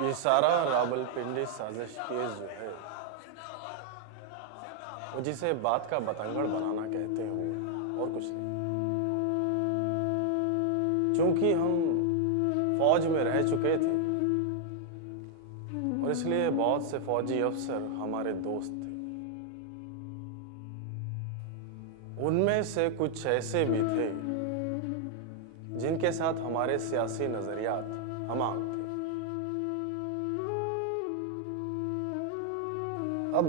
ये सारा रावलपिंडी साजिश केस जो है वो जिसे बात का बतंगड़ बनाना कहते हैं वो और कुछ नहीं। चूंकि हम फौज में रह चुके थे और इसलिए बहुत से फौजी अफसर हमारे दोस्त थे। उनमें से कुछ ऐसे भी थे जिनके साथ हमारे सियासी नजरियात हमाम थे। अब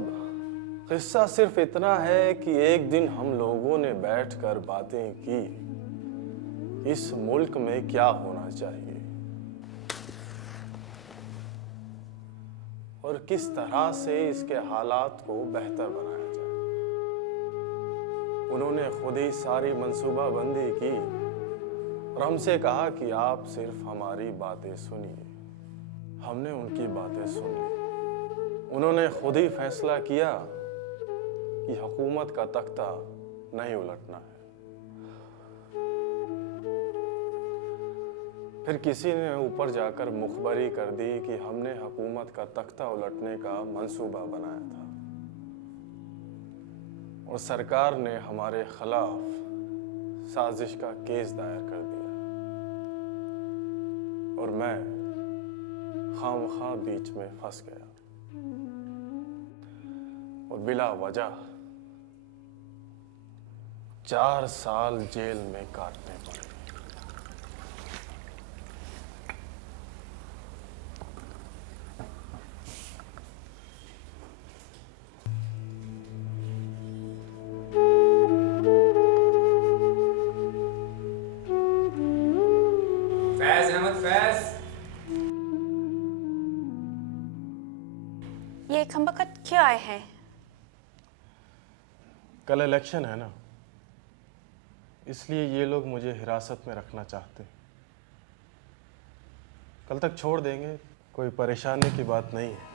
किस्सा सिर्फ इतना है कि एक दिन हम लोगों ने बैठकर बातें की इस मुल्क में क्या होना चाहिए और किस तरह से इसके हालात को बेहतर बनाया जाए। उन्होंने खुद ही सारी मंसूबाबंदी की और हमसे कहा कि आप सिर्फ हमारी बातें सुनिए। हमने उनकी बातें सुन ली। उन्होंने खुद ही फैसला किया कि हुकूमत का तख्ता नहीं उलटना है। फिर किसी ने ऊपर जाकर मुखबरी कर दी कि हमने हुकूमत का तख्ता उलटने का मंसूबा बनाया था और सरकार ने हमारे खिलाफ साजिश का केस दायर कर दिया और मैं खामखा बीच में फंस गया और बिला वजह 4 साल जेल में काटने पड़े। फैज अहमद फैज, ये खम्बकत क्यों आए हैं? कल इलेक्शन है ना, इसलिए ये लोग मुझे हिरासत में रखना चाहते हैं। कल तक छोड़ देंगे, कोई परेशानी की बात नहीं है।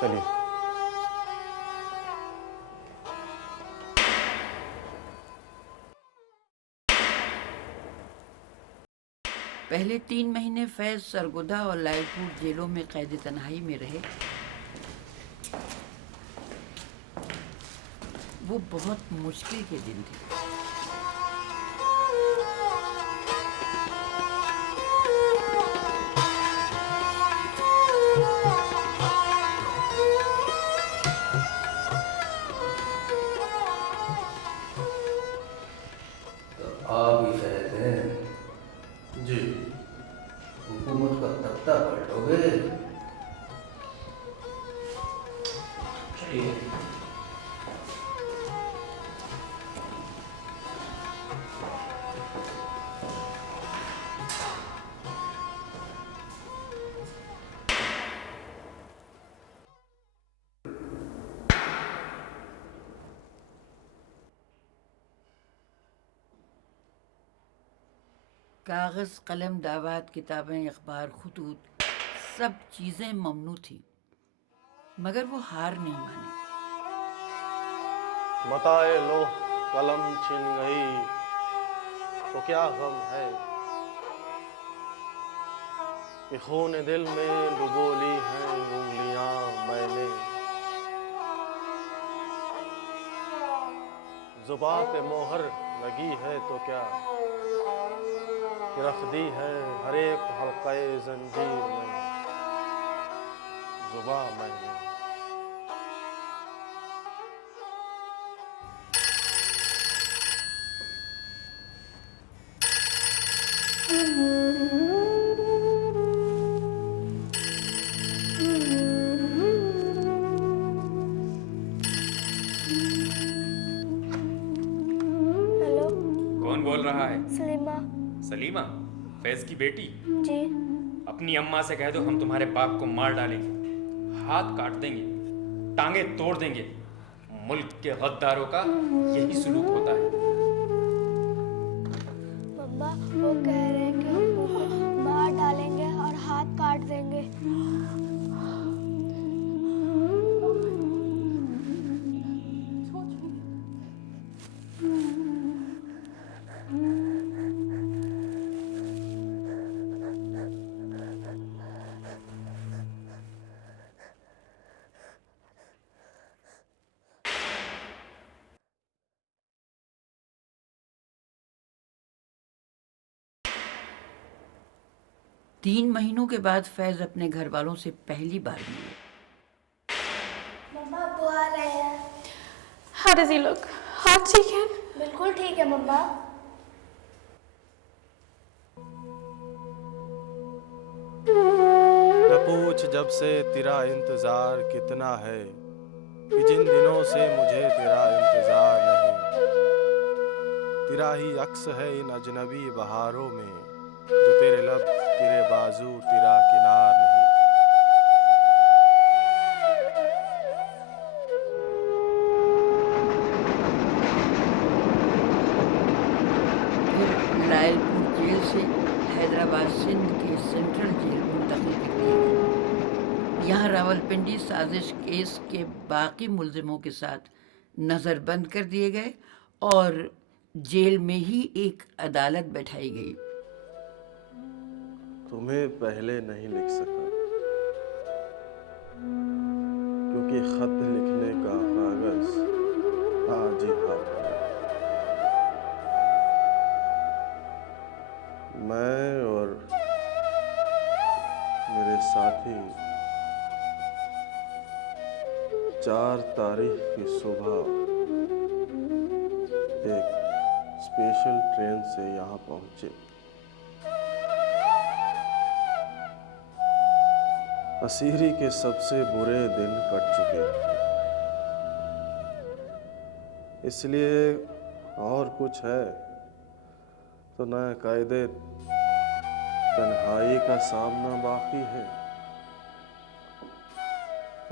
चलिए। पहले 3 महीने फैज सरगोधा और लालपुर जेलों में कैद तन्हाई में रहे। वो बहुत मुश्किल के दिन थे। आप ही फैज हैं? जी। हुकूमत का तख्ता पलटोगे? चलिए। कागज़, कलम, दावात, किताबें, अखबार, खुतूत, सब चीज़ें ममनू थी, मगर वो हार नहीं मानी। मताए लो कलम छिन गई तो क्या गम है कि खून दिल में डुबो ली हैं उंगलियां मैंने। जुबां पे मोहर लगी है तो क्या कि रख दी है हर एक हल्क़े जंजीर में जुबां मैंने। बोल रहा है? सलीमा। सलीमा? फैज की बेटी? जी। अपनी अम्मा से कह दो हम तुम्हारे बाप को मार डालेंगे, हाथ काट देंगे, टांगे तोड़ देंगे। मुल्क के गद्दारों का यही सुलूक होता है। मम्मा वो कह रहे हैं कि हमको मार डालेंगे और हाथ काट देंगे। तीन महीनों के बाद फैज अपने घर वालों से पहली बार मिले। मम्मा वो आ रहे हैं। How does he look? हाँ ठीक है। बिल्कुल ठीक है मम्मा। न पूछ जब से तेरा इंतजार कितना है, कि जिन दिनों से मुझे तेरा इंतजार नहीं। तेरा ही अक्स है इन अजनबी बहारों में, जो तेरे लब तेरे बाजू तेरा किनार नहीं। फिर लायलपुर जेल से हैदराबाद सिंध के सेंट्रल जेल मुंतकिल कर दिए गए। यहाँ रावलपिंडी साजिश केस के बाकी मुलजिमों के साथ नज़रबंद कर दिए गए और जेल में ही एक अदालत बैठाई गई। तुम्हें पहले नहीं लिख सका, क्योंकि खत लिखने का कागज आज ही हाथ आया। मैं और मेरे साथी 4 तारीख की सुबह एक स्पेशल ट्रेन से यहाँ पहुंचे। असीरी के सबसे बुरे दिन कट चुके हैं, इसलिए और कुछ है तो न कायदे तन्हाई का सामना बाकी है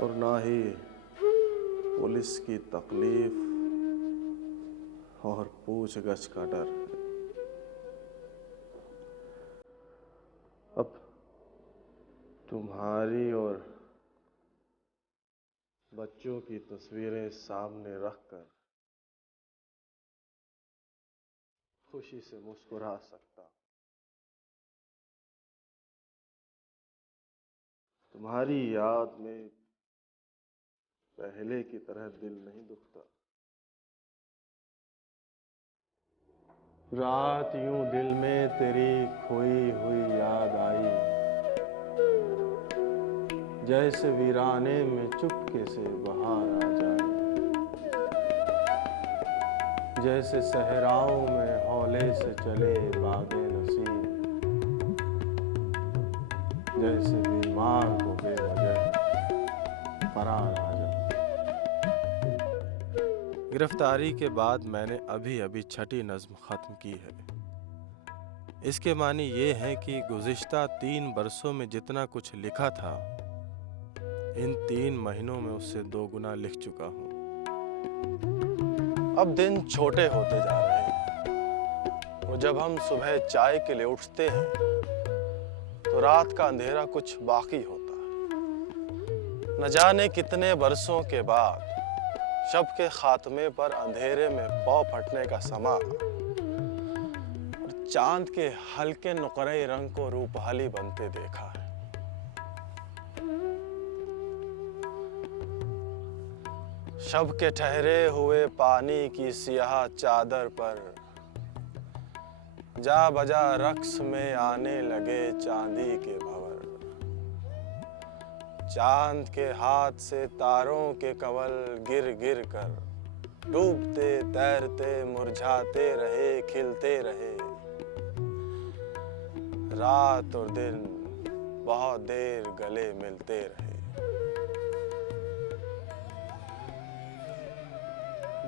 और ना ही पुलिस की तकलीफ और पूछगछ का डर है। अब तुम्हारी और बच्चों की तस्वीरें सामने रखकर खुशी से मुस्कुरा सकता। तुम्हारी याद में पहले की तरह दिल नहीं दुखता। रात यूं दिल में तेरी खोई हुई याद आई, जैसे वीराने में चुपके से बहार आ जाए, जैसे सहराओं में हौले से चले बागे नसीब, जैसे बीमार को बेवजह फरार आ जाए। गिरफ्तारी के बाद मैंने अभी अभी 6ठी नज़्म ख़त्म की है। इसके मानी ये है कि गुज़िश्ता 3 बरसों में जितना कुछ लिखा था, इन 3 महीनों में उससे 2 गुना लिख चुका हूँ। अब दिन छोटे होते जा रहे हैं और जब हम सुबह चाय के लिए उठते हैं तो रात का अंधेरा कुछ बाकी होता है। न जाने कितने बरसों के बाद शब के खात्मे पर अंधेरे में पौ फटने का समा और चांद के हल्के नुकरे रंग को रूपहाली बनते देखा है। शब के ठहरे हुए पानी की सियाह चादर पर जा बजा रक्स में आने लगे चांदी के भंवर। चांद के हाथ से तारों के कंवल गिर गिर कर डूबते तैरते मुरझाते रहे, खिलते रहे। रात और दिन बहुत देर गले मिलते रहे।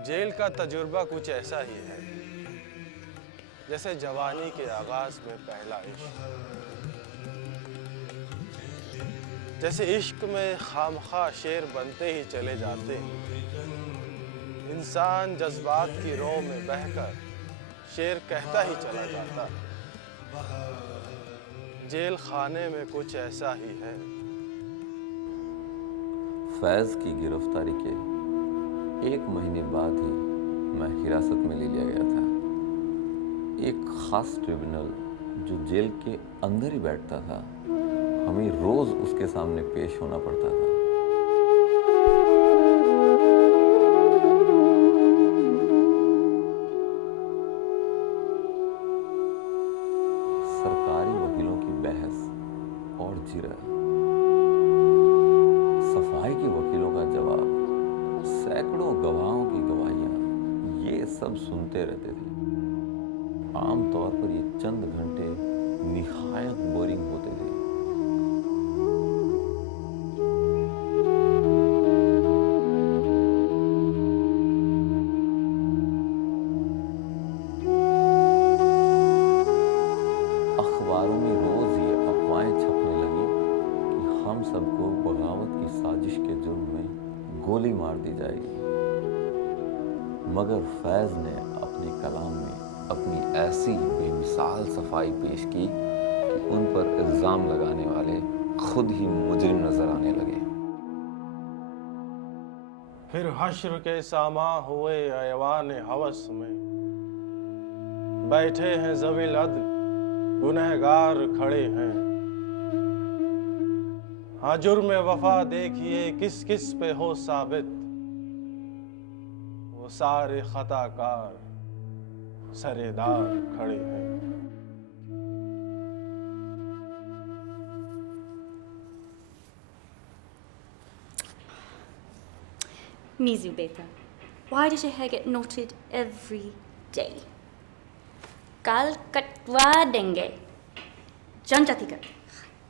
जेल का तजुर्बा कुछ ऐसा ही है। जैसे जवानी के आगाज में पहला इश्क, जैसे इश्क में खामखा शेर बनते ही चले जाते हैं। इंसान जज्बात की रो में बहकर शेर कहता ही चला जाता है। जेल खाने में कुछ ऐसा ही है। फैज़ की गिरफ्तारी के 1 महीने बाद ही मैं हिरासत में ले लिया गया था। एक खास ट्रिब्यूनल जो जेल के अंदर ही बैठता था, हमें रोज उसके सामने पेश होना पड़ता था। सरकारी वकीलों की बहस और जिरह, सफाई के वकीलों का जवाब, सैकड़ों गवाहों की गवाहियां, ये सब सुनते रहते थे। आमतौर पर ये चंद घंटे निहायत बोरिंग होते थे। अखबारों में रोज ये अफवाहें छपने लगी कि हम सबको बगावत की साजिश के जुर्म में गोली मार दी जाएगी। मगर फैज़ ने अपने कलाम में अपनी ऐसी बेमिसाल सफाई पेश की कि उन पर इल्ज़ाम लगाने वाले खुद ही मुजरिम नजर आने लगे। फिर हश्र के सामा हुए ऐवान हवस में बैठे हैं ज़वील अदल, गुनहगार खड़े हैं। हाँ, जुर्म वफा देखिए किस किस पे हो साबित, वो सारे खताकार सरेदार खड़े हैं। Mizu Beta, why does your hair get knotted every day? कल कटवा देंगे। जान जाती कर।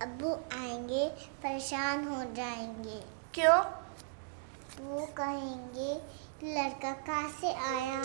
अब्बू आएंगे, परेशान हो जाएंगे। क्यों? वो कहेंगे लड़का कहाँ से आया।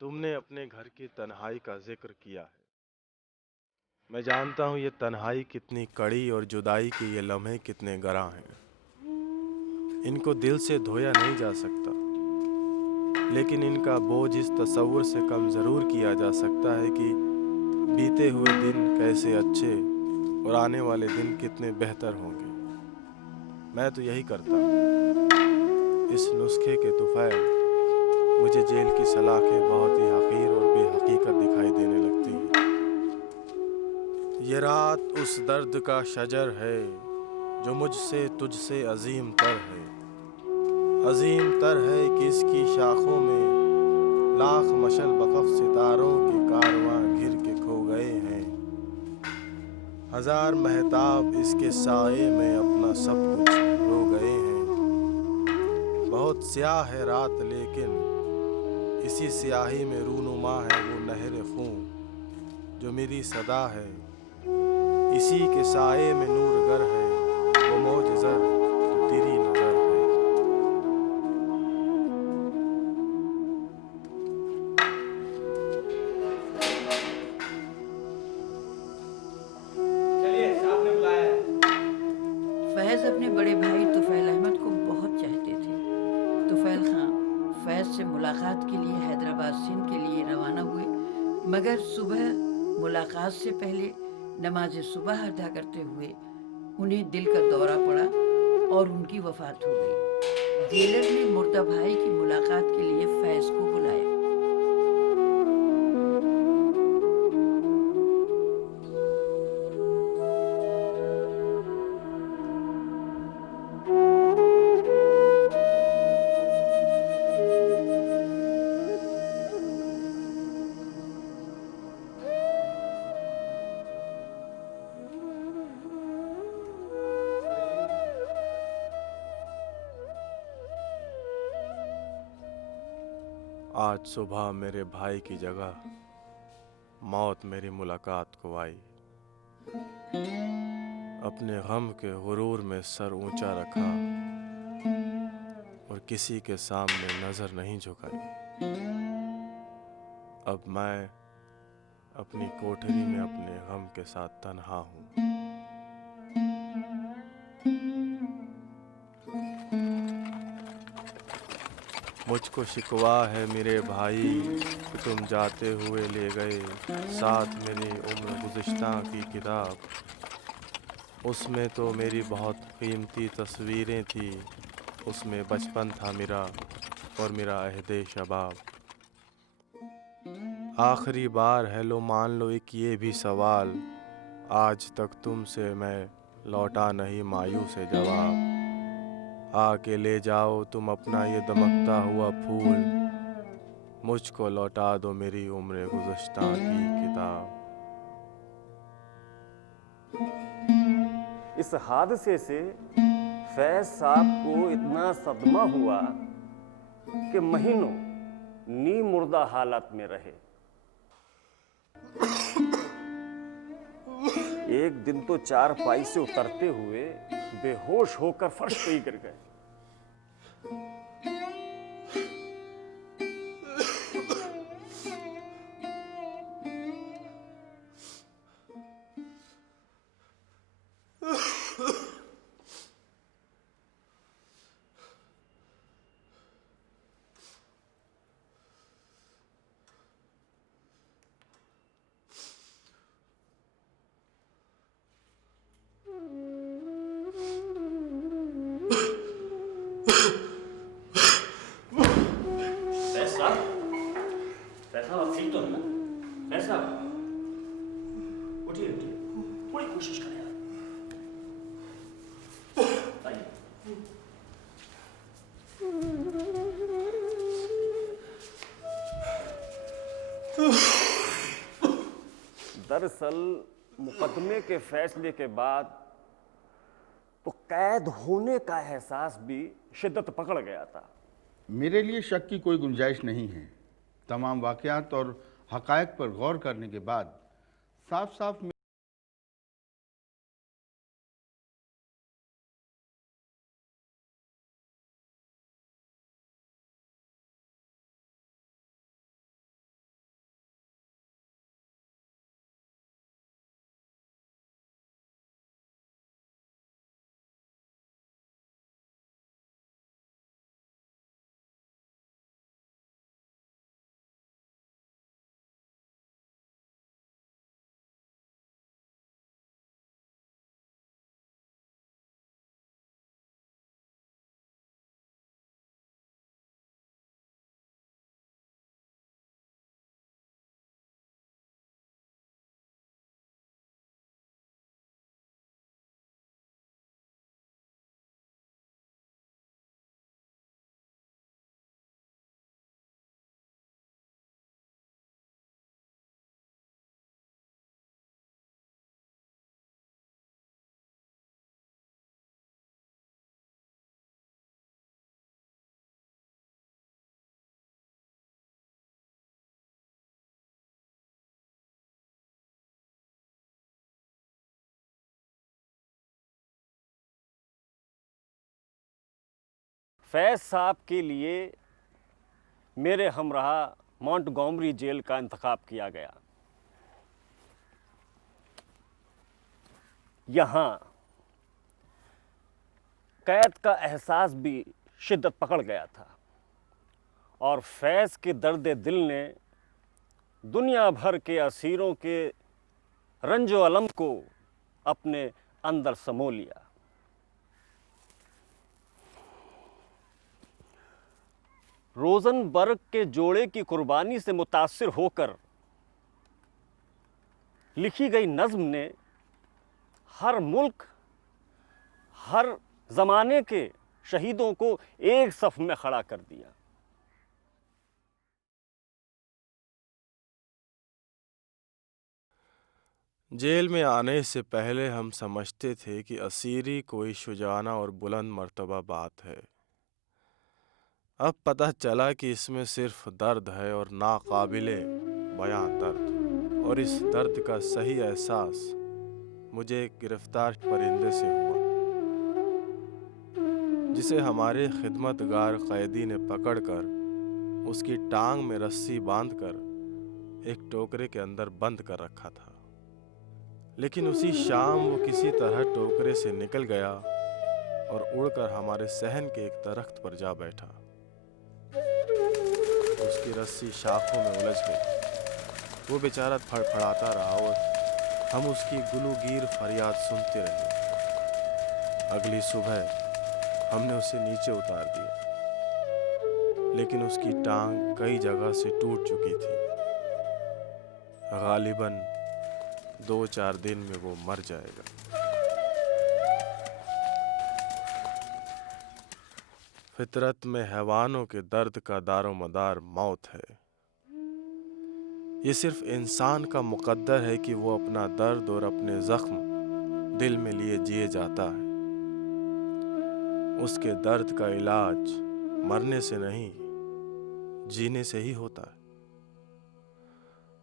तुमने अपने घर की तन्हाई का जिक्र किया है। मैं जानता हूँ ये तन्हाई कितनी कड़ी और जुदाई के ये लम्हे कितने गरा हैं। इनको दिल से धोया नहीं जा सकता, लेकिन इनका बोझ इस तसव्वुर से कम ज़रूर किया जा सकता है कि बीते हुए दिन कैसे अच्छे और आने वाले दिन कितने बेहतर होंगे। मैं तो यही करता हूँ। इस नुस्खे के तुफैल मुझे जेल की सलाखें बहुत ही हकीर और बेहकीकत दिखाई देने लगती हैं। ये रात उस दर्द का शजर है जो मुझसे तुझसे अजीम तर है। अजीम तर है कि इसकी शाखों में लाख मशल बखफ सितारों के कारवां घिर के खो गए हैं। हजार महताब इसके साए में अपना सब कुछ रो गए हैं। बहुत स्याह है रात लेकिन इसी स्याही में रूनुमा है वो नहर खून जो मेरी सदा है। इसी के साए में नूरगर है वो मौजज़र जो तेरी नजर है। चलिए, साहब ने बुलाया है। फैज़ अपने बड़े भाई तुफैल अहमद को बहुत चाहते थे। तुफैल खां फैज़ से मुलाकात के लिए हैदराबाद सिंध के लिए रवाना हुए, मगर सुबह मुलाकात से पहले नमाज सुबह अदा करते हुए उन्हें दिल का दौरा पड़ा और उनकी वफात हो गई। जेलर ने मुर्दा भाई की मुलाकात के लिए फैज़ को बुलाया। आज सुबह मेरे भाई की जगह मौत मेरी मुलाकात को आई। अपने गम के गुरूर में सर ऊंचा रखा और किसी के सामने नजर नहीं झुकाई। अब मैं अपनी कोठरी में अपने गम के साथ तन्हा हूँ। मुझको शिकवा है मेरे भाई कि तुम जाते हुए ले गए साथ मेरी उम्र गुज़िश्ता की किताब। उसमें तो मेरी बहुत कीमती तस्वीरें थी, उसमें बचपन था मेरा और मेरा अहदे शबाब। आखिरी बार है लो मान लो एक ये भी सवाल, आज तक तुमसे मैं लौटा नहीं मायूस जवाब। आके ले जाओ तुम अपना ये दमकता हुआ फूल, मुझको लौटा दो मेरी उम्र गुज़श्ता की किताब। इस हादसे से फैज साहब को इतना सदमा हुआ कि महीनों नी मुर्दा हालत में रहे। एक दिन तो चारपाई से उतरते हुए बेहोश होकर फर्श पे ही गिर गए। दरअसल मुकदमे के फैसले के बाद तो कैद होने का एहसास भी शिद्दत पकड़ गया था। मेरे लिए शक की कोई गुंजाइश नहीं है। तमाम वाक़यात और हक़ाइक़ पर गौर करने के बाद साफ साफ फैज साहब के लिए मेरे हमराह मॉन्टगोमरी जेल का इंतखाब किया गया। यहाँ कैद का एहसास भी शिद्दत पकड़ गया था। और फैज़ के दर्द दिल ने दुनिया भर के असीरों के रंजो अलम को अपने अंदर समो लिया। रोजनबर्ग के जोड़े की कुर्बानी से मुतासिर होकर लिखी गई नज़्म ने हर मुल्क, हर ज़माने के शहीदों को एक सफ में खड़ा कर दिया। जेल में आने से पहले हम समझते थे कि असीरी कोई शुजाना और बुलंद मर्तबा बात है। अब पता चला कि इसमें सिर्फ दर्द है और नाकाबिले बयां दर्द, और इस दर्द का सही एहसास मुझे एक गिरफ्तार परिंदे से हुआ, जिसे हमारे खिदमतगार कैदी ने पकड़कर उसकी टांग में रस्सी बांधकर एक टोकरे के अंदर बंद कर रखा था। लेकिन उसी शाम वो किसी तरह टोकरे से निकल गया और उड़कर हमारे सहन के एक दरख्त पर जा बैठा। उसकी रस्सी शाखों में उलझ गई। वो बेचारा फड़फड़ाता रहा और हम उसकी गुलूगीर फरियाद सुनते रहे। अगली सुबह हमने उसे नीचे उतार दिया, लेकिन उसकी टांग कई जगह से टूट चुकी थी। गालिबन 2-4 दिन में वो मर जाएगा। फितरत में हैवानों के दर्द का दारोमदार मौत है। ये सिर्फ इंसान का मुकद्दर है कि वो अपना दर्द और अपने जख्म दिल में लिए जिए जाता है। उसके दर्द का इलाज मरने से नहीं, जीने से ही होता है।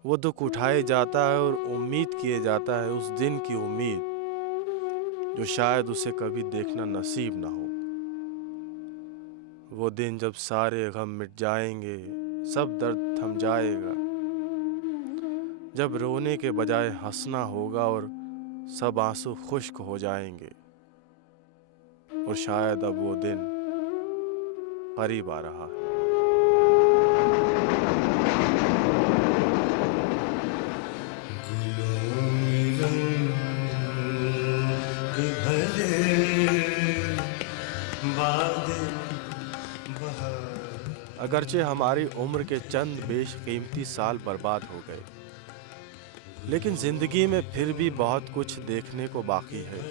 वो दुख उठाए जाता है और उम्मीद किए जाता है उस दिन की उम्मीद जो शायद उसे कभी देखना नसीब ना हो। वो दिन जब सारे गम मिट जाएंगे, सब दर्द थम जाएगा, जब रोने के बजाय हंसना होगा और सब आंसू खुश्क हो जाएंगे। और शायद अब वो दिन करीब आ रहा है। अगरचे हमारी उम्र के चंद बेशकीमती साल बर्बाद हो गए, लेकिन जिंदगी में फिर भी बहुत कुछ देखने को बाकी है।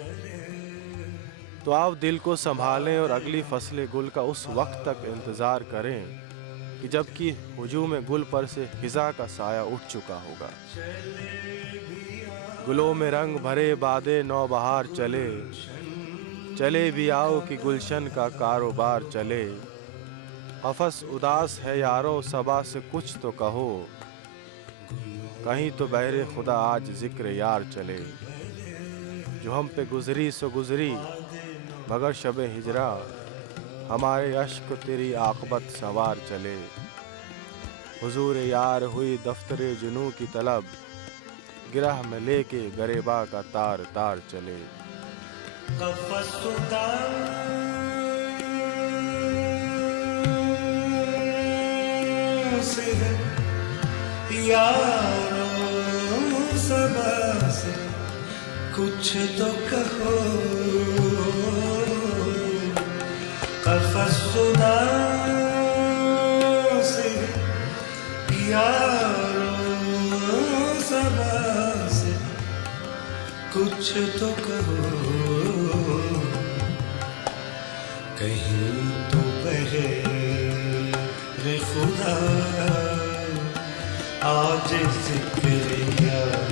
तो आप दिल को संभालें और अगली फसले गुल का उस वक्त तक इंतज़ार करें कि जबकि हुजूम गुल पर से खिज़ा का साया उठ चुका होगा। गुलों में रंग भरे बादे नौबहार चले, चले भी आओ कि गुलशन का कारोबार चले। कफस उदास है यारो सबा से कुछ तो कहो, कहीं तो बहरे खुदा आज जिक्र यार चले। जो हम पे गुजरी सो गुजरी मगर शबे हिजरा, हमारे अश्क तेरी आक़बत सवार चले। हुजूर यार हुई दफ्तरे जुनू की तलब, गिरह में लेके गरेबा का तार तार चले। यारों सबा से कुछ तो कहो, कफसुदा से यारों सबा से कुछ तो कहो। कहीं तो बहरे खुदा आज जिक्र यार